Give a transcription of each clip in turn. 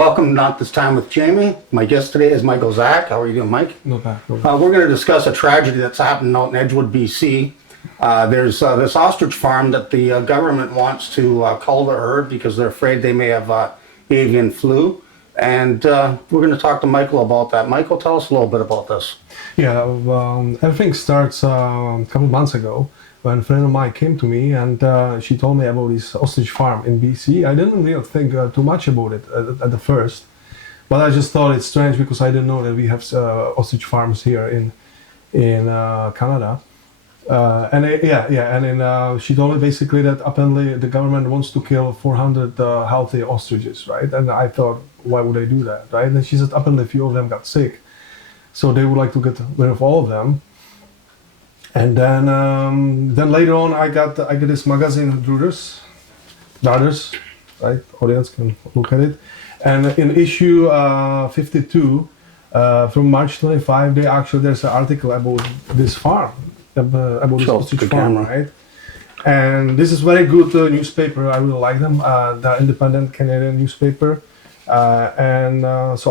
welcome, not this time with Jamie. My guest today is Michael Zach. How are you doing, Mike? No bad. No bad. We're going to discuss a tragedy that's happened out in Edgewood, BC. There's this ostrich farm that the government wants to cull the herd because they're afraid they may have avian flu. And we're going to talk to Michael about that. Michael, tell us a little bit about this. Yeah, everything starts a couple of months ago when a friend of mine came to me and she told me about this ostrich farm in BC. I didn't really think too much about it at the first, but I just thought it's strange because I didn't know that we have ostrich farms here in Canada. She told me basically that apparently the government wants to kill 400 healthy ostriches, right? And I thought, why would they do that, right? And she said apparently a few of them got sick, so they would like to get rid of all of them. And then later on, I got this magazine, Daughters, right? Audience can look at it. And in issue 52 from March 25, there's an article about this farm, about this ostrich farm, right? And this is very good newspaper. I really like them. They're independent Canadian newspaper. So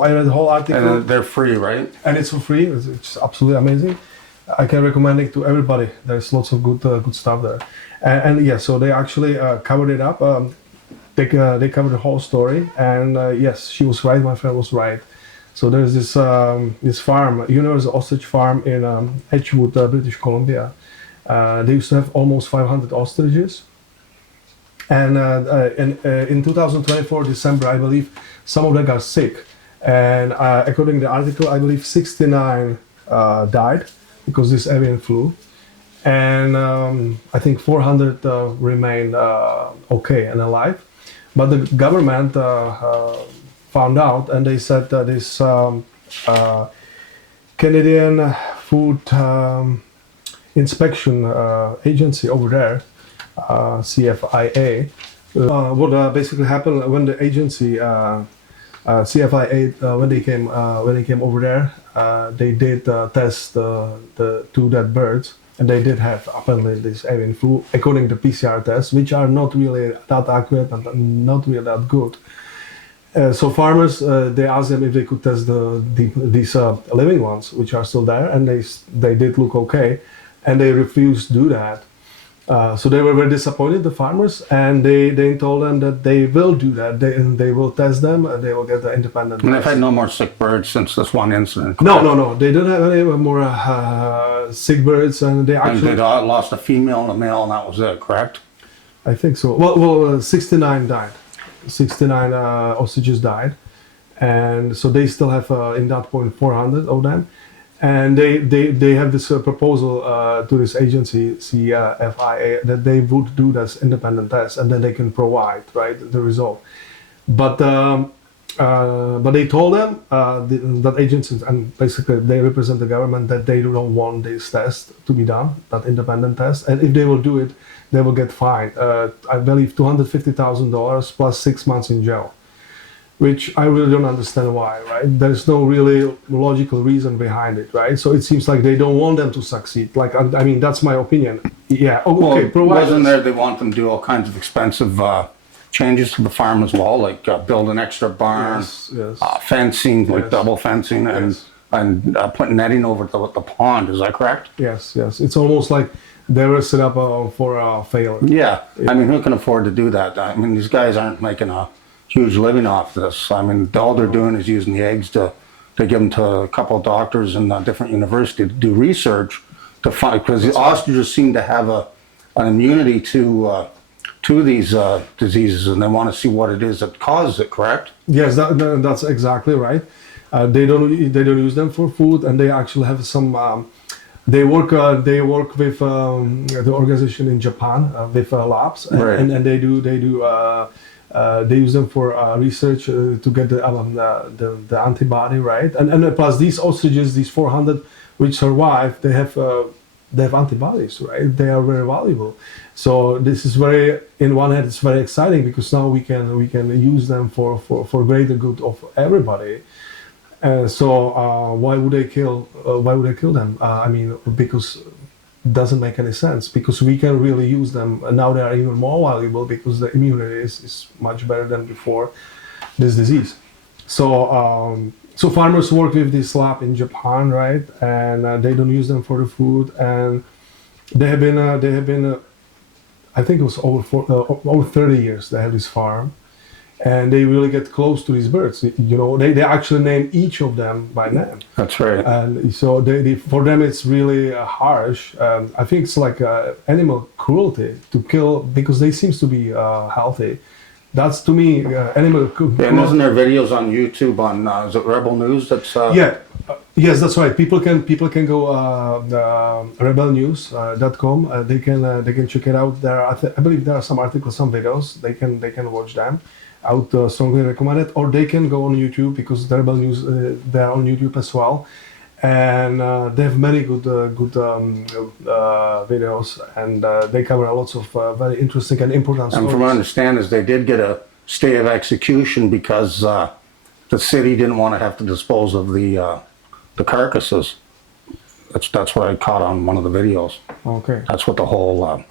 I read the whole article. And they're free, right? And it's for free. It's absolutely amazing. I can recommend it to everybody. There's lots of good stuff there. So they actually covered it up. They covered the whole story. And yes, she was right. My friend was right. So there's this farm, Universal Ostrich Farm in Edgewood, British Columbia. They used to have almost 500 ostriches. And in 2024, December, I believe, some of them got sick. And according to the article, I believe 69 died because this avian flu. And I think 400 remained okay and alive. But the government found out, and they said that this Canadian Food Inspection Agency over there, CFIA, what basically happened when the agency CFIA when they came over there, they did test the two dead birds, and they did have apparently this avian flu according to PCR tests, which are not really that accurate and not really that good. So farmers, they asked them if they could test these living ones, which are still there, and they did look okay, and they refused to do that. So they were very disappointed, the farmers, and they told them that they will do that. They will test them, and they will get the independent And test. they've had no more sick birds since this one incident. No. They don't have any more sick birds, and they And actually. they lost a female and a male, and that was it, correct? I think so. Well, 69 died. 69 ostriches died, and so they still have in that point 400 of them. And they have this proposal to this agency, CFIA, that they would do this independent test, and then they can provide, right, the result. But they told them, that agencies, and basically they represent the government, that they don't want this test to be done, that independent test. And if they will do it, they will get fined, I believe $250,000 plus 6 months in jail. Which I really don't understand why, right? There's no really logical reason behind it, right? So it seems like they don't want them to succeed. Like, I mean, that's my opinion. Yeah, okay, Well, provide wasn't us- there they want them to do all kinds of expensive changes to the farm as well, like build an extra barn, Yes. fencing, like Yes. double fencing, Yes. and putting netting over the pond. Is that correct? Yes. It's almost like they were set up for a failure. Yeah. I mean, who can afford to do that? I mean, these guys aren't making a huge living off this. I mean, all they're doing is using the eggs to give them to a couple of doctors in different universities to do research to find, because the ostriches seem to have an immunity to these diseases, and they want to see what it is that causes it. Correct? Yes, that's exactly right. They don't use them for food, and they actually have some. They work with the organization in Japan with labs, Right. and they use them for research to get the antibody, right? And plus these ostriches, these 400 which survive, they have antibodies, right? They are very valuable. So this is in one hand, it's very exciting because now we can use them for greater good of everybody. Why would they kill them? I mean, because it doesn't make any sense, because we can really use them, and now they are even more valuable because the immunity is much better than before this disease. So farmers work with this slab in Japan, right? And they don't use them for the food. And they have been I think it was over 30 years they have this farm, and they really get close to these birds. You know, they actually name each of them by name. That's right. And so they for them it's really harsh. I think it's like animal cruelty to kill because they seems to be healthy. That's to me animal cruelty. And isn't there videos on YouTube on is it Rebel News? That's Yeah. Yes, that's right. People can go rebelnews.com. They can check it out. There, I believe there are some articles, some videos. They can watch them. I would strongly recommend it. Or they can go on YouTube because the Rebel News they're on YouTube as well, and they have many good videos, and they cover lots of very interesting and important and stories. from what I understand is they did get a stay of execution because the city didn't want to have to dispose of the carcasses. That's what I caught on one of the videos. Okay. That's what the whole.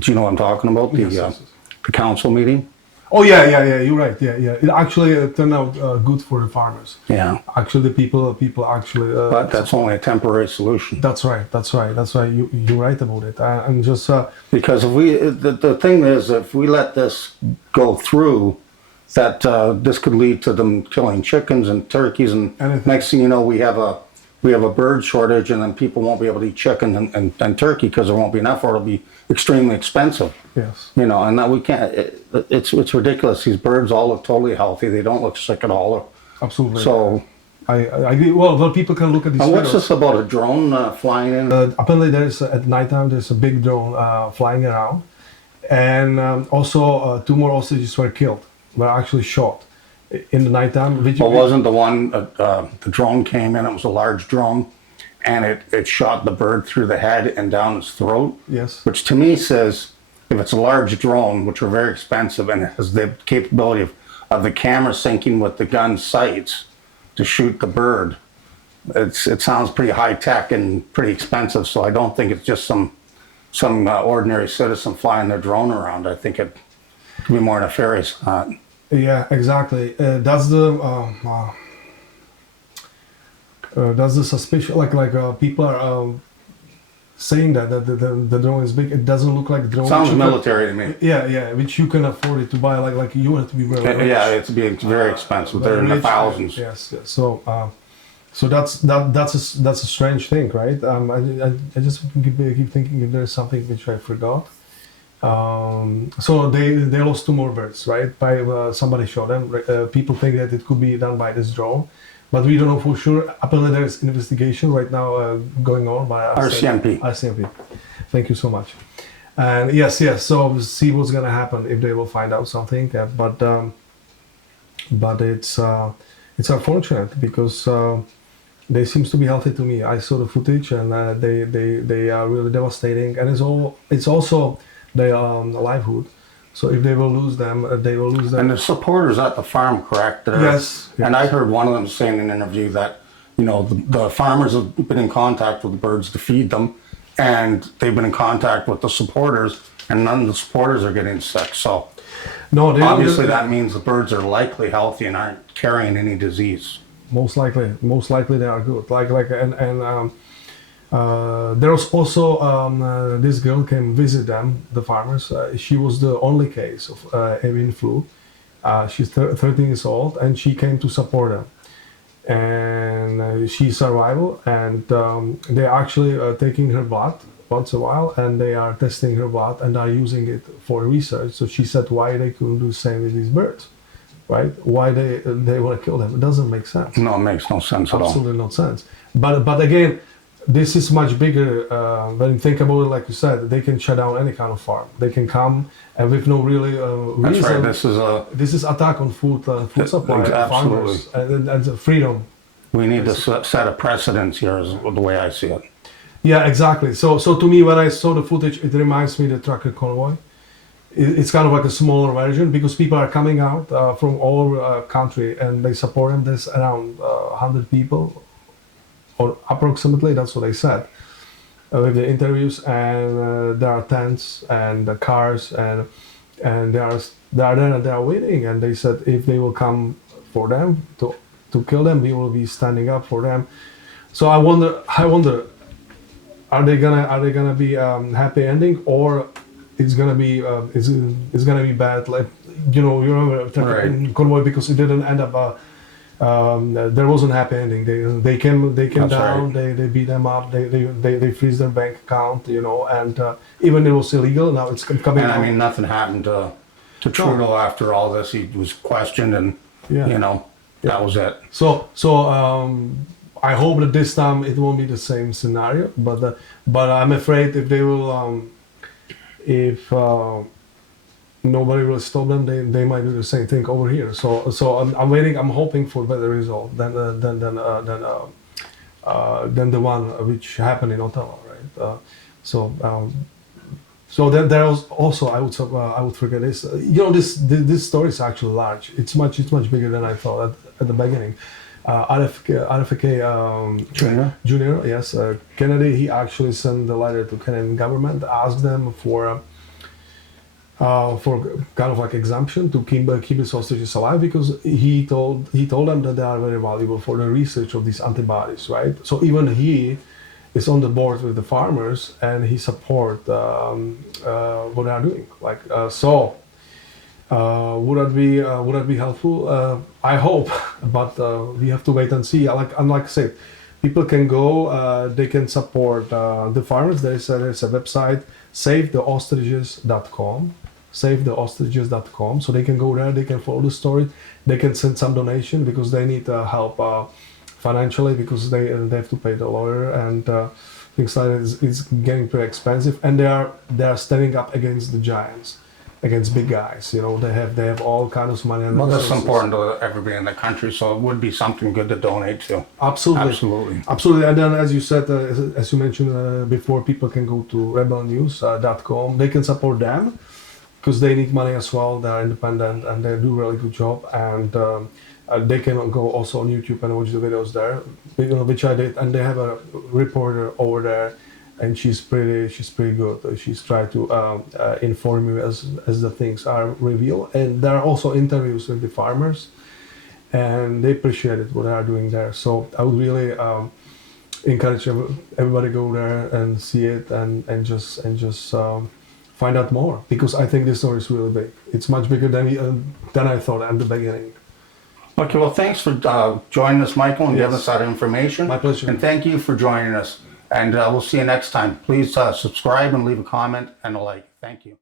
Do you know what I'm talking about? Yes. The council meeting. Oh yeah. You're right. Yeah. It actually turned out good for the farmers. Yeah. Actually, the people actually. But that's only a temporary solution. That's right. You're right about it. And just Because if the thing is, if we let this go through, that this could lead to them killing chickens and turkeys, and Anything. next thing you know, we have a bird shortage, and then people won't be able to eat chicken and turkey because there won't be enough, or it'll be extremely expensive. yes. You know, and that we can't. It's ridiculous. These birds all look totally healthy. They don't look sick at all. Absolutely. So, I agree. Well, people can look at these. and what's videos. this about a drone flying in? Apparently, there's at nighttime there's a big drone flying around, and also 2 more ostriches were killed. Were actually shot in the nighttime. Well, wasn't the one the drone came in? It was a large drone, and it shot the bird through the head and down its throat. Yes. Which to me says, if it's a large drone, which are very expensive, and it has the capability of the camera syncing with the gun sights to shoot the bird, it sounds pretty high tech and pretty expensive. So I don't think it's just some ordinary citizen flying their drone around. I think it could be more nefarious. Yeah, exactly. That's the suspicion. Like people are saying that the drone is big. It doesn't look like drone. Sounds military to me. Yeah, which you can afford it to buy. Like you have to be very rich. Yeah, it's very expensive. They're in the rich, thousands. Yes. So that's a strange thing, right? I just keep thinking if there's something which I forgot. So they lost 2 more birds, right? By somebody shot them. People think that it could be done by this drone, but we don't know for sure. Apparently, there is investigation right now going on by RCMP. RCMP. Thank you so much. And yes. So we'll see what's gonna happen if they will find out something. But it's unfortunate because they seems to be healthy to me. I saw the footage and they are really devastating, and it's also their livelihood. So if they will lose them, they will lose them. And the supporters at the farm, correct? Yes. And I heard one of them say in an interview that, you know, the farmers have been in contact with the birds to feed them, and they've been in contact with the supporters, and none of the supporters are getting sick. So No, obviously that means the birds are likely healthy and aren't carrying any disease. Most likely they are good. There was also this girl came visit them, the farmers. She was the only case of avian flu. She's 13 years old, and she came to support them. And she survived, and they're actually taking her blood once a while, and they are testing her blood and are using it for research. So she said why they couldn't do the same with these birds, right? Why they want to kill them? It doesn't make sense. No, it makes no sense at all. Absolutely no sense. But again, this is much bigger. When you think about it, like you said, they can shut down any kind of farm. They can come and with no really reason. That's right. This is attack on food supply, Absolutely. farmers, and freedom. We need to set a precedence here, is the way I see it. Yeah, exactly. So to me, when I saw the footage, it reminds me of the trucker convoy. It's kind of like a smaller version because people are coming out from all over country and they support them. There's around 100 people, or approximately, that's what they said with the interviews. And there are tents and the cars and they are there and they are waiting. And they said if they will come for them to kill them. We will be standing up for them. So I wonder, are they gonna be happy ending, or it's gonna be it's gonna be bad? Like you remember Right. convoy, because it didn't end up. There wasn't a happy ending. They came That's down. right. They beat them up. They freeze their bank account. And even it was illegal. Now it's coming And out. I mean, nothing happened to Trudeau after all this. He was questioned, and Yeah. that was it. So I hope that this time it won't be the same scenario. But I'm afraid if they will, if nobody will stop them, they might do the same thing over here. So I'm waiting. I'm hoping for better result than the one which happened in Ottawa, right? So then there was also I would forget this. This story is actually large. It's much bigger than I thought at the beginning. RFK Jr. Yes, Kennedy. He actually sent a letter to Canadian government, asked them for kind of like exemption to keep his hostages alive, because he told them that they are very valuable for the research of these antibodies, right? So even he is on the board with the farmers, and he support what they are doing. Would that be helpful? I hope, but we have to wait and see. Like I said, people can go, they can support the farmers. There's a website, savetheostriches.com, savetheostriches.com. So they can go there, they can follow the story, they can send some donation because they need help financially, because they have to pay the lawyer and things like that. It's getting too expensive, and they are standing up against the giants, against big guys. They have all kinds of money. And Well, that's resources. important to everybody in the country, so it would be something good to donate to. Absolutely. And then, as you said, as you mentioned before, people can go to rebelnews.com. They can support them because they need money as well. They're independent and they do a really good job. And they can go also on YouTube and watch the videos there, which I did. And they have a reporter over there, and she's pretty good. She's tried to inform you as the things are revealed. And there are also interviews with the farmers, and they appreciate it what they are doing there. So I would really encourage everybody go there and see it and just find out more, because I think this story is really big. It's much bigger than I thought at the beginning. Okay, well, thanks for joining us, Michael, and giving Yes. us that information. My pleasure. And thank you for joining us. And we'll see you next time. Please subscribe and leave a comment and a like. Thank you.